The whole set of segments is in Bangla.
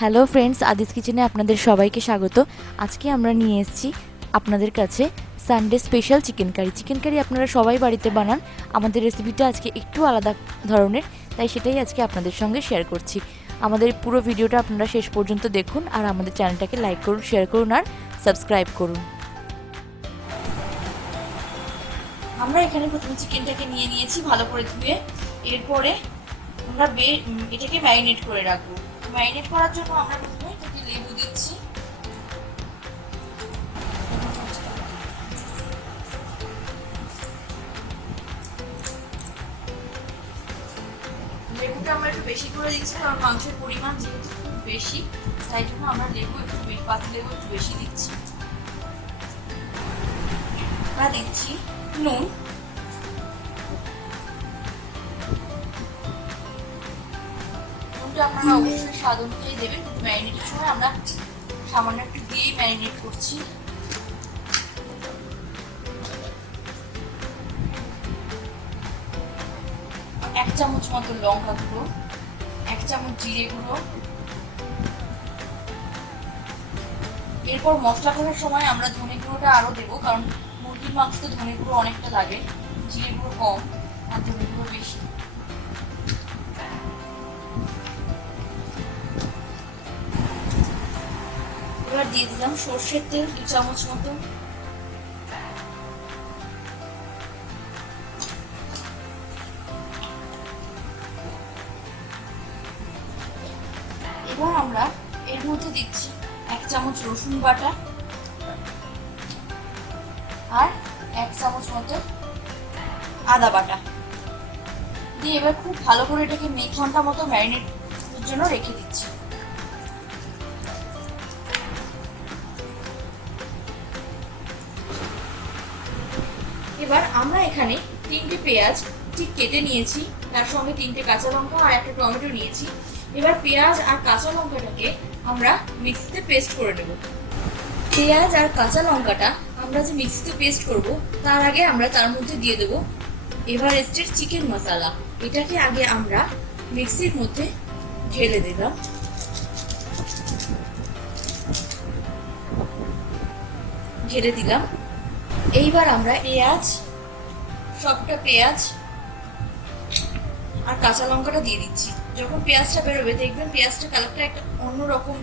হ্যালো ফ্রেন্ডস আদিস কিচেনে আপনাদের সবাইকে স্বাগত। আজকে আমরা নিয়ে এসেছি আপনাদের কাছে Sunday special chicken curry chicken curry আপনারা সবাই বাড়িতে বানান। আমাদের রেসিপিটা আজকে একটু আলাদা ধরনের, তাই সেটাই আজকে আপনাদের সঙ্গে শেয়ার করছি। আমাদের পুরো ভিডিওটা আপনারা শেষ পর্যন্ত দেখুন আর আমাদের চ্যানেলটাকে লাইক করুন শেয়ার করুন আর সাবস্ক্রাইব করুন। আমরা এখানে প্রথমে চিকেনটাকে নিয়ে নিয়েছি ভালো করে ধুয়ে। এরপরে আমরা এটাকে ম্যারিনেট করে রাখব। ম্যারিনেট করার জন্য আমরা প্রথমে এটাকে লেবু দিচ্ছি। লেবুটা আমরা একটু বেশি করে দিচ্ছি, কারণ মাংসের পরিমাণ যেহেতু খুব বেশি, তাই জন্য আমরা লেবু একটু পাতি লেবু একটু বেশি দিচ্ছি। আমরা দিচ্ছি নুন। নুনটা আপনারা অবশ্যই স্বাদ অনুযায়ী দেবেন। কিন্তু ম্যারিনেটের সময় আমরা সামান্য একটু দিয়েই ম্যারিনেট করছি। এক চামচ মতো লঙ্কা গুঁড়ো, এক চামচ জিরে গুঁড়ো। এরপর মশলা করার সময় আমরা ধনে গুঁড়োটা আরও দেবো, কারণ মুরগির মাংস তো ধনে গুঁড়ো অনেকটা লাগে। জিরে গুঁড়ো কম, আর ধনে গুঁড়ো বেশি। এবার দিয়ে দিলাম সর্ষের তেল, দু চামচ মতো। এবার আমরা এর মধ্যে দিচ্ছি এক চামচ রসুন বাটা আর এক চামচ মতো আদা বাটা। দিয়ে এবার খুব ভালো করে এটাকে মেঘ ঘণ্টা মতো ম্যারিনেটের জন্য রেখে দিচ্ছি। এবার আমরা এখানে তিনটে পেঁয়াজ ঠিক কেটে নিয়েছি। তার সঙ্গে তিনটে কাঁচা লঙ্কা আর একটা টমেটো নিয়েছি। এবার পেঁয়াজ আর কাঁচা লঙ্কাটাকে আমরা মিক্সিতে পেস্ট করে নেব। পেঁয়াজ আর কাঁচা লঙ্কাটা আমরা যে মিক্সিতে পেস্ট করব, তার আগে আমরা তার মধ্যে দিয়ে দেবো এভারেস্টের চিকেন মশলা। এটাকে আগে আমরা মিক্সির মধ্যে ঢেলে দিলাম। ঢেলে দিলাম। এইবার আমরা পেঁয়াজ, সবটা পেঁয়াজ আর কাঁচা লঙ্কাটা দিয়ে দিচ্ছি। যখন পেঁয়াজটা বেরোবে, দেখবেন পেঁয়াজটা কালারটা একটা অন্যরকম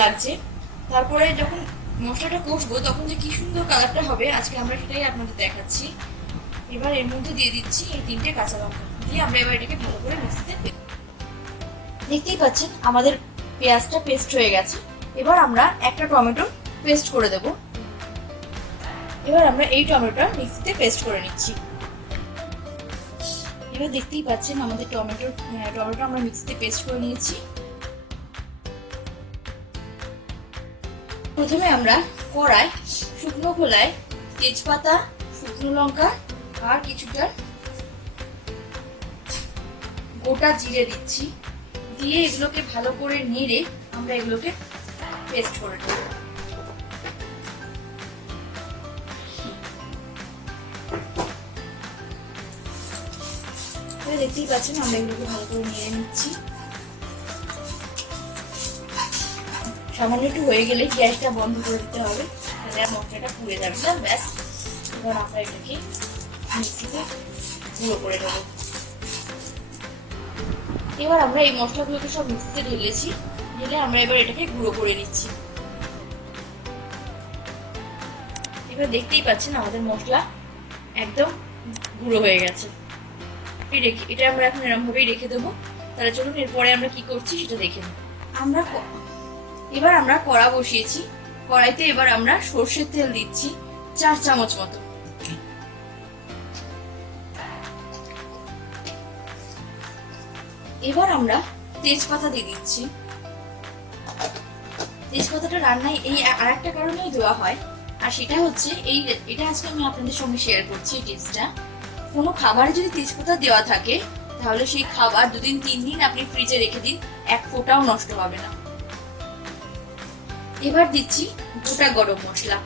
লাগছে। তারপরে যখন মশলাটা কষবো, তখন যে কি সুন্দর কালারটা হবে, আজকে আমরা সেটাই আপনাদের দেখাচ্ছি। এবার এর মধ্যে দিয়ে দিচ্ছি এই তিনটে কাঁচা লঙ্কা। দিয়ে আমরা এবার এটাকে ভালো করে মিক্সিতে দেখতেই পাচ্ছেন, আমাদের পেঁয়াজটা পেস্ট হয়ে গেছে। এবার আমরা একটা টমেটো পেস্ট করে দেব। এবার আমরা এই টমেটোটা মিক্সিতে পেস্ট করে নিচ্ছি। এবার দেখতেই পাচ্ছেন আমাদের টমেটো টমেটো আমরা মিক্সিতে পেস্ট করে নিয়েছি। প্রথমে আমরা কড়াই, শুকনো খোলায় তেজপাতা, শুকনো লঙ্কা আর কিছুটা গোটা জিরে দিচ্ছি। দিয়ে এগুলোকে ভালো করে নেড়ে আমরা এগুলোকে পেস্ট করে নেব। এবার দেখতেই পাচ্ছেন, আমরা এগুলোকে ভালো করে নিয়ে নিচ্ছি। সামান্য একটু হয়ে গেলে গ্যাসটা বন্ধ করে দিতে হবে, তাহলে মশলাটা পুড়ে যাবে না, ব্যাস। এবার আমরা এটাকে মিক্সিতে গুঁড়ো করে নেব। এবার আমরা এই মশলাগুলোকে সব মিক্সিতে ঢেলেছি ঢেলে আমরা এবার এটাকে গুঁড়ো করে নিচ্ছি। এবার দেখতেই পাচ্ছেন আমাদের মশলা একদম গুঁড়ো হয়ে গেছে। রেখে এটা আমরা এখন এরকম ভাবেই রেখে দেবো। তাহলে চলুন, এরপরে আমরা কি করছি সেটা দেখে নেব আমরা এবার আমরা কড়া বসিয়েছি। কড়াইতে এবার আমরা সর্ষের তেল দিচ্ছি চার চামচ মতো। এবার আমরা তেজপাতা দিয়ে দিচ্ছি। তেজপাতাটা রান্নায় এই আর একটা কারণেই দেওয়া হয়, আর সেটা হচ্ছে এই এটা আজকে আমি আপনাদের সঙ্গে শেয়ার করছি এই টিপসটা কোনো খাবারে যদি তেজপাতা দেওয়া থাকে, তাহলে সেই খাবার দুদিন, তিন দিন আপনি ফ্রিজে রেখে দিন, এক ফোঁটাও নষ্ট হবে না। এবার দিচ্ছি গোটা গরম মশলা।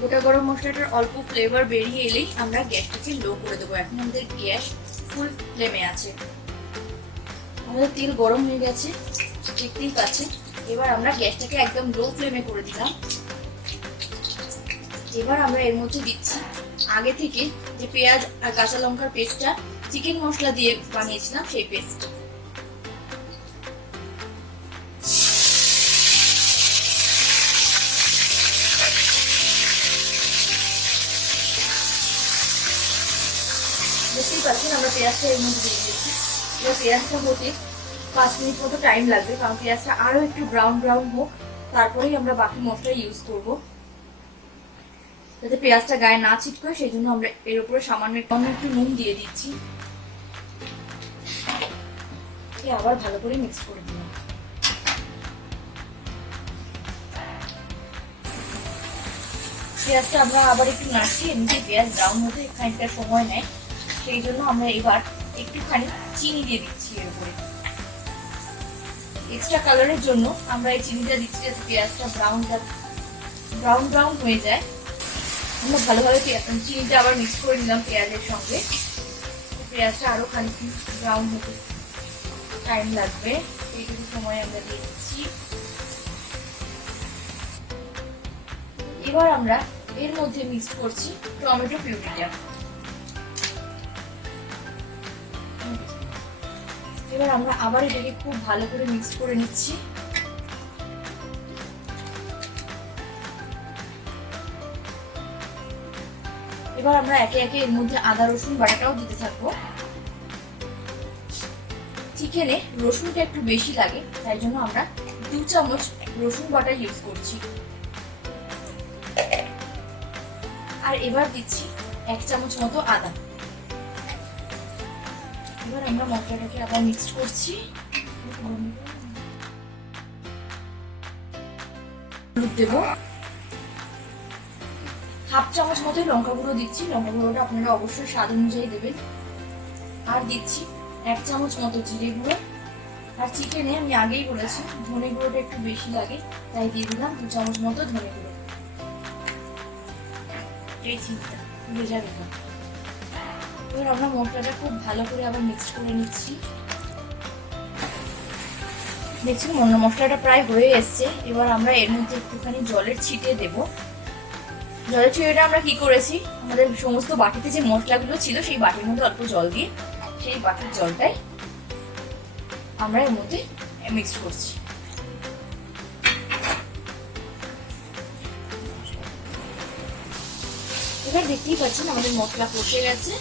গোটা গরম মশলাটার অল্প ফ্লেভার বেরিয়ে এলেই আমরা গ্যাসটাকে লো করে দেবো। এখন আমাদের গ্যাস ফুল ফ্লেমে আছে। আমাদের তেল গরম হয়ে গেছে, দেখতেই পাচ্ছেন। এবার আমরা গ্যাসটাকে একদম লো ফ্লেমে করে দিলাম। এবার আমরা এর মধ্যে দিচ্ছি আগে থেকে যে পেঁয়াজ আর কাঁচা লঙ্কার পেস্টটা চিকেন মশলা দিয়ে বানিয়েছিলাম সেই পেস্ট। দেখতেই পাচ্ছেন আমরা পেঁয়াজটা এর মধ্যে দিয়ে দিয়েছি। এবার পেঁয়াজটা হতে পাঁচ মিনিট মতো টাইম লাগবে, কারণ পেঁয়াজটা আরও একটু ব্রাউন ব্রাউন হোক, তারপরেই আমরা বাকি মশলা ইউজ করব। যাতে পেঁয়াজটা গায়ে না ছিটকয় সেই জন্য আমরা এর উপরে সামান্য একটু নুন দিয়ে দিচ্ছি। আবার ভালো করে মিক্স করে দিলাম পেঁয়াজটা আমরা আবার একটু নাড়ছি এমনি পেঁয়াজ ব্রাউন হতে খানিকটা সময় নেয়। সেই জন্য আমরা এবার একটুখানি চিনি দিয়ে দিচ্ছি এর উপরে। এক্সট্রা কালারের জন্য আমরা এই চিনিটা দিচ্ছি যাতে পেঁয়াজটা ব্রাউন ব্রাউন ব্রাউন হয়ে যায়। আমরা ভালোভাবে পেঁয়াজ চিনিটা আবার মিক্স করে নিলাম পেঁয়াজের সঙ্গে। পেঁয়াজটা আরও খানিক ব্রাউন হতে টাইম লাগবে। এইটুকু সময় আমরা দিয়ে দিচ্ছি। এবার আমরা এর মধ্যে মিক্স করছি টমেটো পিউরিটা এবার আমরা আবার এটাকে খুব ভালো করে মিক্স করে নিচ্ছি। এবার আমরা একে একে এর মধ্যে আদা রসুন বাটাটাও দিতে থাকব। চিকেনে রসুনটা একটু বেশি লাগে তাই জন্য আমরা দু চামচ রসুন বাটা ইউজ করছি। আর এবার দিচ্ছি এক চামচ মতো আদা। এবার আমরা মশলাটাকে আবার মিক্স করছি। হলুদ দেব। হাফ চামচ মতো লঙ্কা গুঁড়ো দিচ্ছি। লঙ্কা গুঁড়োটা আপনারা অবশ্যই স্বাদ অনুযায়ী দেবেন। আর দিচ্ছি এক চামচ মতো জিরে গুঁড়ো। আর চিকেনে আমি আগেই বলেছি, ধনে গুঁড়োটা একটু বেশি লাগে, তাই দিয়ে দিলাম দু চামচ মতো ধনে গুঁড়ো। এই রেখা এবার আমরা মশলাটা খুব ভালো করে আবার মিক্স করে নিচ্ছি। দেখছি মশলাটা প্রায় হয়ে এসছে। এবার আমরা এর মধ্যে একটুখানি জলের ছিটে দেব। জলের ছিটেটা আমরা কি করেছি? আমাদের সমস্ত বাটিতে যে মশলাগুলো ছিল, সেই বাটির মধ্যে অল্প জল দিয়ে সেই বাটির জলটাই আমরা এর মধ্যে মিক্স করছি। এবার দেখতেই পাচ্ছেন আমাদের মশলা কষে গেছে,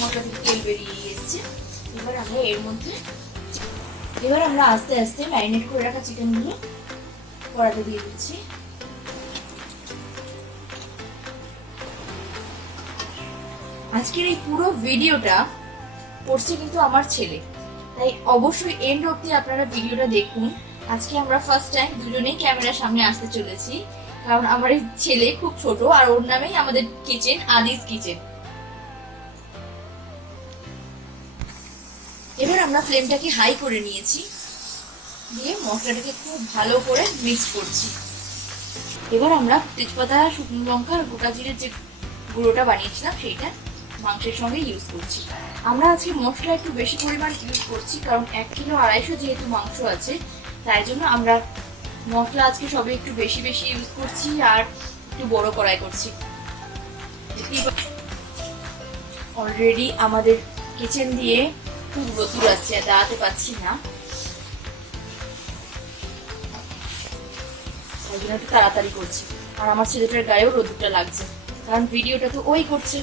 মশলা থেকে তেল বেরিয়ে এসছে। এবার আমরা এর মধ্যে এবার আমরা আস্তে আস্তে ম্যারিনেট করে রাখা চিকেনগুলো কড়াতে দিয়ে দিচ্ছি। আজকের এই পুরো ভিডিওটা করছে কিন্তু আমার ছেলে। তাই অবশ্যই এন্ড অব্দি আপনারা ভিডিওটা দেখুন। আজকে আমরা ফার্স্ট টাইম দুজনেই ক্যামেরার সামনে আসতে চলেছি। কারণ আমার এই ছেলে খুব ছোট আর ওর নামেই আমাদের কিচেন আদিস কিচেন এবার আমরা ফ্লেমটাকে হাই করে নিয়েছি। দিয়ে মশলাটাকে খুব ভালো করে মিক্স করছি। এবার আমরা তেজপাতা, শুকনো লঙ্কা আর গোটা জিরের যে গুঁড়োটা বানিয়েছিলাম সেইটা মাংসের সঙ্গে ইউজ করছি। আমরা আজকে মশলা একটু বেশি পরিমাণ ইউজ করছি, কারণ এক কিলো আড়াইশো যেহেতু মাংস আছে, তাই জন্য আমরা মশলা আজকে সবে একটু বেশি বেশি ইউজ করছি আর একটু বড় কড়াই করছি। অলরেডি আমাদের কিচেন দিয়ে খুব রোদুর আসছে দাঁড়াতে পাচ্ছি না। জন্য একটু তাড়াতাড়ি করছি। আর আমার ছেলেটার গায়েও রোদুরটা লাগছে, কারণ ভিডিওটা তো ওই করছে।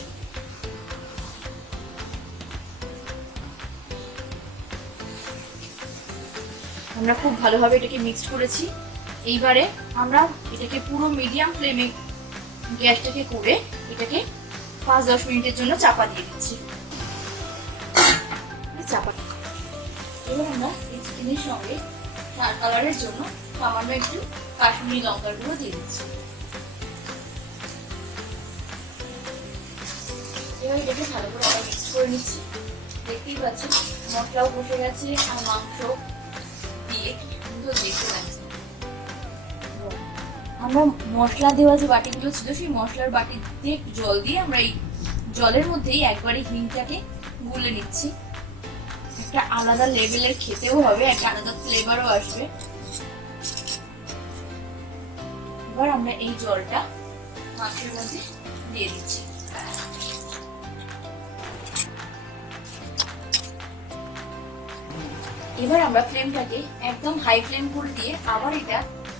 আমরা খুব ভালোভাবে এটাকে মিক্সড করেছি। এইবারে আমরা এটাকে পুরো মিডিয়াম ফ্লেমে গ্যাসটাকে করে এটাকে পাঁচ দশ মিনিটের জন্য চাপা দিয়ে দিচ্ছি। চাপা এবার আমরা এই চিকেনের সঙ্গে লাল কালারের জন্য সামান্য একটু কাশ্মীরি লঙ্কার গুঁড়ো দিয়ে দিচ্ছি। এবার এটাকে ভালো করে মিক্স করে নিচ্ছি। দেখতেই পাচ্ছি মশলাও বসে গেছে, আর মাংস আমরা মশলা দেওয়া যে বাটিগুলো ছিল, সেই মশলার বাটিতে জল দিয়ে আমরা এই জলের মধ্যেই একবারে হিংটাকে গুলে নিচ্ছি। একটা আলাদা লেভেলের খেতেও হবে, একটা আলাদা ফ্লেভারও আসবে। এবার আমরা এই জলটা মাছের মধ্যে দিয়ে দিচ্ছি। এবার আমরা ফ্লেমটাকে একদম হাই ফ্লেম করে দিয়ে আবার এটা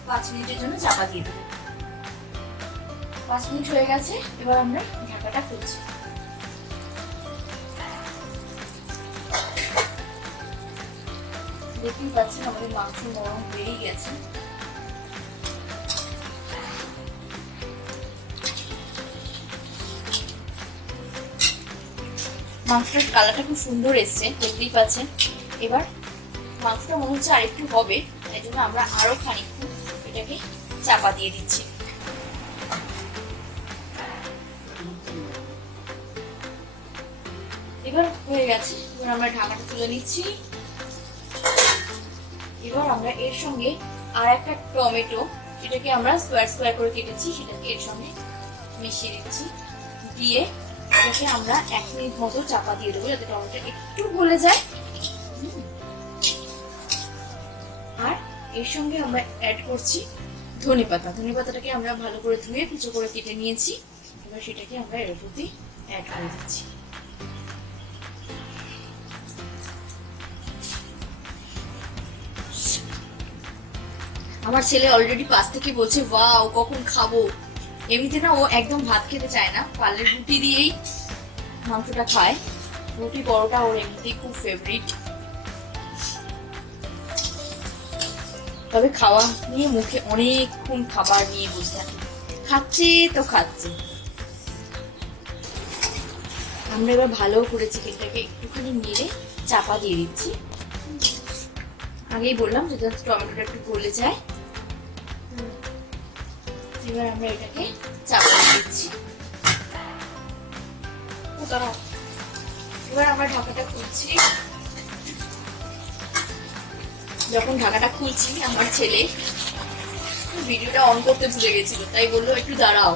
পাঁচ মিনিটের জন্য চাপা দিয়ে দেবো। পাঁচ মিনিট হয়ে গেছে, এবার আমরা ঢাকাটা খুলছি। দেখতেই পাচ্ছেন আমাদের মাংস নরম হয়েই গেছে। মাংসটার কালারটা খুব সুন্দর এসছে, দেখতেই পাচ্ছেন। এবার মাংসটা মনে হচ্ছে আরেকটু হবে, তাই জন্য আমরা আরও খানিকক্ষণ এটাকে চাপা দিয়ে দিচ্ছি। এবার হয়ে গেছে, এবার আমরা ঢাকাটা তুলে নিচ্ছি। এবার আমরা এর সঙ্গে আর একটা টমেটো এটাকে আমরা স্কোয়ার স্কোয়ার করে কেটেছি, সেটাকে এর সঙ্গে মিশিয়ে দিচ্ছি। দিয়ে এটাকে আমরা এক মিনিট মতো চাপা দিয়ে দেবো, যাতে টমেটো একটু গলে যায়। এর সঙ্গে আমরা অ্যাড করছি ধনে পাতা। ধনে পাতাটাকে আমরা ভালো করে ধুয়ে কুচো করে কেটে নিয়েছি। এবার সেটাকে আমরা এর প্রতি অ্যাড করে দিচ্ছি। আমার ছেলে অলরেডি পাশ থেকে বলছে, ওয়াও, কখন খাব? এমনিতে না ও একদম ভাত খেতে চায় না। পারলে রুটি দিয়েই মাংসটা খায়। রুটি পরোটা ওর এমনিতেই খুব ফেভারিট তবে খাওয়া নিয়ে মুখে অনেকক্ষণ খাবার নিয়ে বসে থাকে। খাচ্ছে তো খাচ্ছে। আমরা এবার ভালো করে চিকেনটাকে একটুখানি নেড়ে চাপা দিয়ে দিচ্ছি। আগেই বললাম যে টমেটোটা একটু গলে যায়। এবার আমরা এটাকে চাপা দিচ্ছি। এবার আমরা ঢাকাটা খুলছি। যখন ঢাকাটা খুলছি, আমার ছেলে ভিডিওটা অন করতে ভুলে গেছিল, তাই বলল, একটু দাঁড়াও।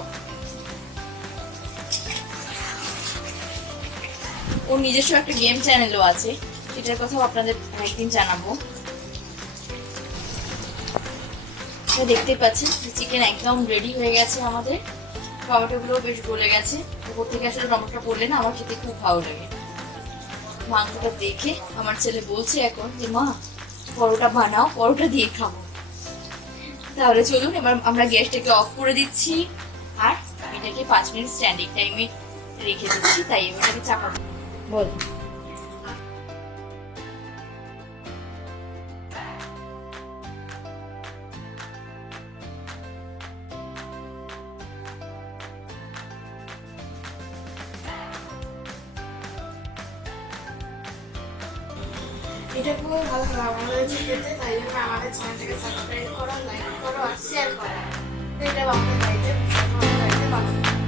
ওর নিজস্ব একটা গেম চ্যানেলও আছে, সেটার কথাও আপনাদের একদিন জানাব। দেখতে পাচ্ছেন চিকেন একদম রেডি হয়ে গেছে আমাদের। টমেটোগুলো বেশ গলে গেছে। উপর থেকে আসলে টমেটোটা পড়লে না আমার খেতে খুব ভালো লাগে। মাংসটা দেখে আমার ছেলে বলছে এখন যে, মা পরোটা বানাও, পরোটা দিয়ে খাব। তাহলে চলুন, এবার আমরা গ্যাসটাকে অফ করে দিচ্ছি। আর এটাকে পাঁচ মিনিট স্ট্যান্ডিং টাইমে রেখে দিচ্ছি, তাই এবার চাপা দেবো। এটা খুবই ভালো ভালো হয়েছে খেতে, তাই জন্য আমাদের চ্যানেলটাকে সাবস্ক্রাইব করো লাইক করো আর শেয়ার করো। এটা আমাদের বাড়িতে আমাদের বাড়িতে